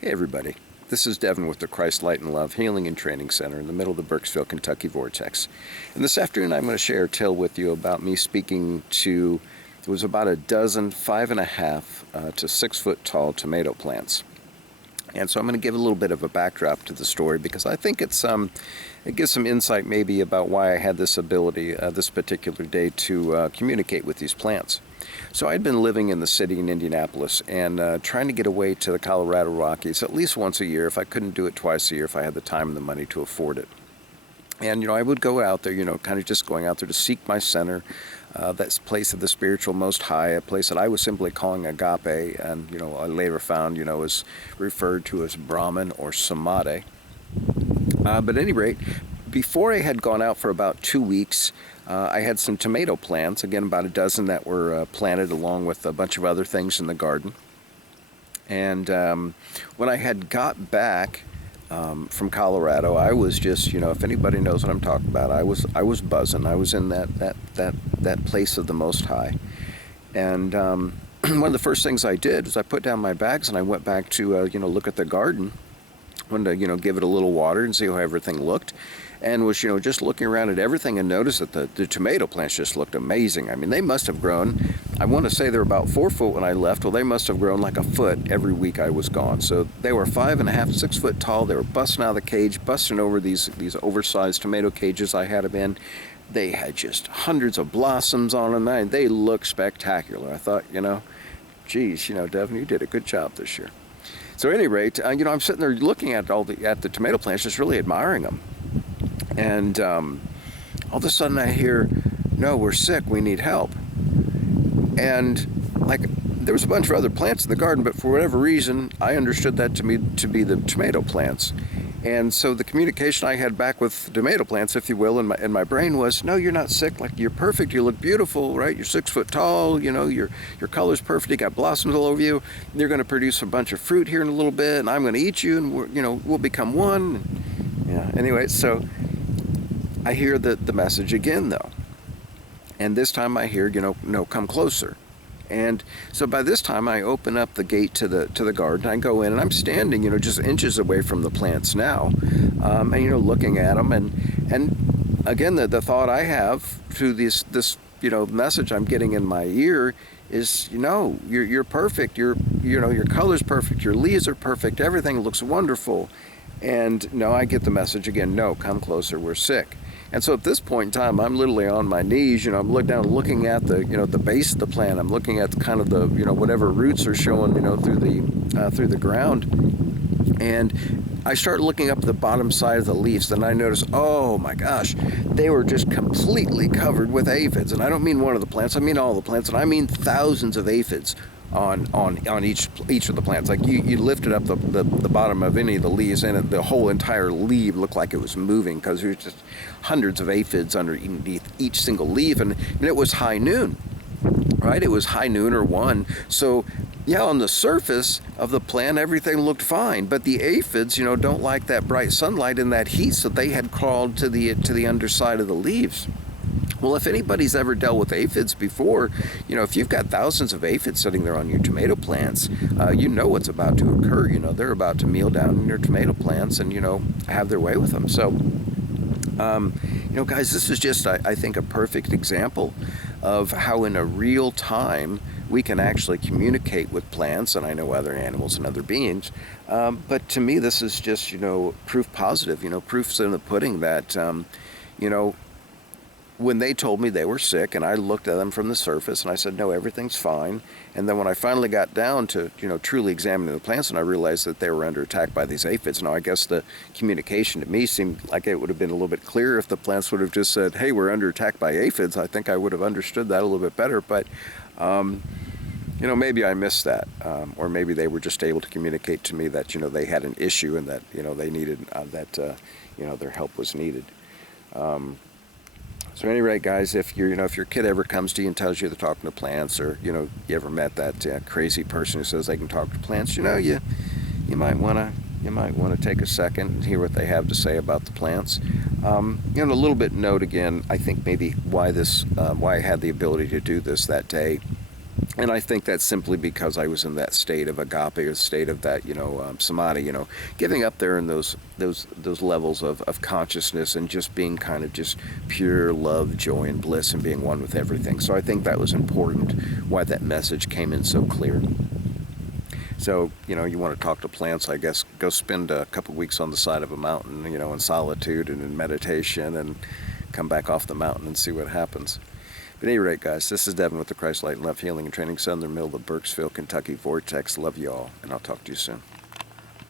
Hey everybody, this is Devin with the Christ Light and Love Healing and Training Center in the middle of the Burkesville, Kentucky vortex. And this afternoon I'm going to share a tale with you about me speaking to, it was about a dozen 5.5 to 6 foot tall tomato plants. And so I'm going to give a little bit of a backdrop to the story because I think it gives some insight maybe about why I had this ability this particular day to communicate with these plants. So I'd been living in the city in Indianapolis and trying to get away to the Colorado Rockies at least once a year. If I couldn't do it twice a year, if I had the time and the money to afford it. And, I would go out there, kind of just going out there to seek my center, that place of the spiritual most high, a place that I was simply calling agape, and, I later found, is referred to as Brahman or Samadhi. But at any rate, before I had gone out for about 2 weeks, I had some tomato plants, again about a dozen that were planted along with a bunch of other things in the garden. And when I had got back from Colorado, I was just, if anybody knows what I'm talking about, I was buzzing. I was in that place of the Most High. And one of the first things I did was I put down my bags and I went back to, look at the garden. Wanted to, give it a little water and see how everything looked. And was, just looking around at everything and noticed that the tomato plants just looked amazing. I mean, they must have grown, I want to say they were about 4 foot when I left. Well, they must have grown like a foot every week I was gone. So they were 5.5, 6 foot tall. They were busting out of the cage, busting over these oversized tomato cages I had them in. They had just hundreds of blossoms on them, and they looked spectacular. I thought, geez, Devin, you did a good job this year. So at any rate, I'm sitting there looking at at the tomato plants, just really admiring them. And all of a sudden I hear, no, we're sick, we need help. And there was a bunch of other plants in the garden, but for whatever reason, I understood that to be the tomato plants. And so the communication I had back with tomato plants, if you will, in my brain was, no, you're not sick. You're perfect. You look beautiful, right? You're 6 foot tall. Your color's perfect. You got blossoms all over you. You're going to produce a bunch of fruit here in a little bit, and I'm going to eat you, and we'll become one. Yeah. Anyway, so I hear the message again, though, and this time I hear, no, come closer. And so by this time I open up the gate to the garden. I go in and I'm standing, just inches away from the plants now, and looking at them. And again, the thought I have through this message I'm getting in my ear is, you're perfect. Your color's perfect. Your leaves are perfect. Everything looks wonderful. And no, I get the message again. No, come closer. We're sick. And so at this point in time, I'm literally on my knees, I'm looking at the base of the plant. I'm looking at kind of the, whatever roots are showing, through the ground. And I start looking up the bottom side of the leaves, and I notice, oh my gosh, they were just completely covered with aphids. And I don't mean one of the plants, I mean all the plants, and I mean thousands of aphids on each of the plants. You lifted up the bottom of any of the leaves, and the whole entire leaf looked like it was moving because there was just hundreds of aphids underneath each single leaf. And it was high noon, right? It was high noon or 1. So yeah, on the surface of the plant everything looked fine, but the aphids don't like that bright sunlight and that heat, so they had crawled to the underside of the leaves. Well, if anybody's ever dealt with aphids before, if you've got thousands of aphids sitting there on your tomato plants, you know what's about to occur. They're about to meal down in your tomato plants and, have their way with them. So, guys, this is just, I think, a perfect example of how in a real time we can actually communicate with plants, and I know other animals and other beings. But to me, this is just, proof positive, proof's in the pudding that, when they told me they were sick, and I looked at them from the surface and I said, no, everything's fine. And then when I finally got down to, truly examining the plants, and I realized that they were under attack by these aphids. Now, I guess the communication to me seemed like it would have been a little bit clearer if the plants would have just said, hey, we're under attack by aphids. I think I would have understood that a little bit better. But, maybe I missed that. Or maybe they were just able to communicate to me that, they had an issue and that, they needed, their help was needed. So at any rate, guys, if if your kid ever comes to you and tells you they're talking to plants, or you ever met that crazy person who says they can talk to plants, you might want to take a second and hear what they have to say about the plants. A little bit note again. I think maybe why I had the ability to do this that day And I think that's simply because I was in that state of agape, or state of that, samadhi, giving up there in those levels of consciousness, and just being kind of just pure love, joy, and bliss, and being one with everything. So I think that was important, why that message came in so clear. So, you want to talk to plants, I guess go spend a couple weeks on the side of a mountain, in solitude and in meditation, and come back off the mountain and see what happens. But at any rate, guys, this is Devin with the Christ Light and Love Healing and Training Center in the middle of the Burkesville, Kentucky Vortex. Love you all, and I'll talk to you soon.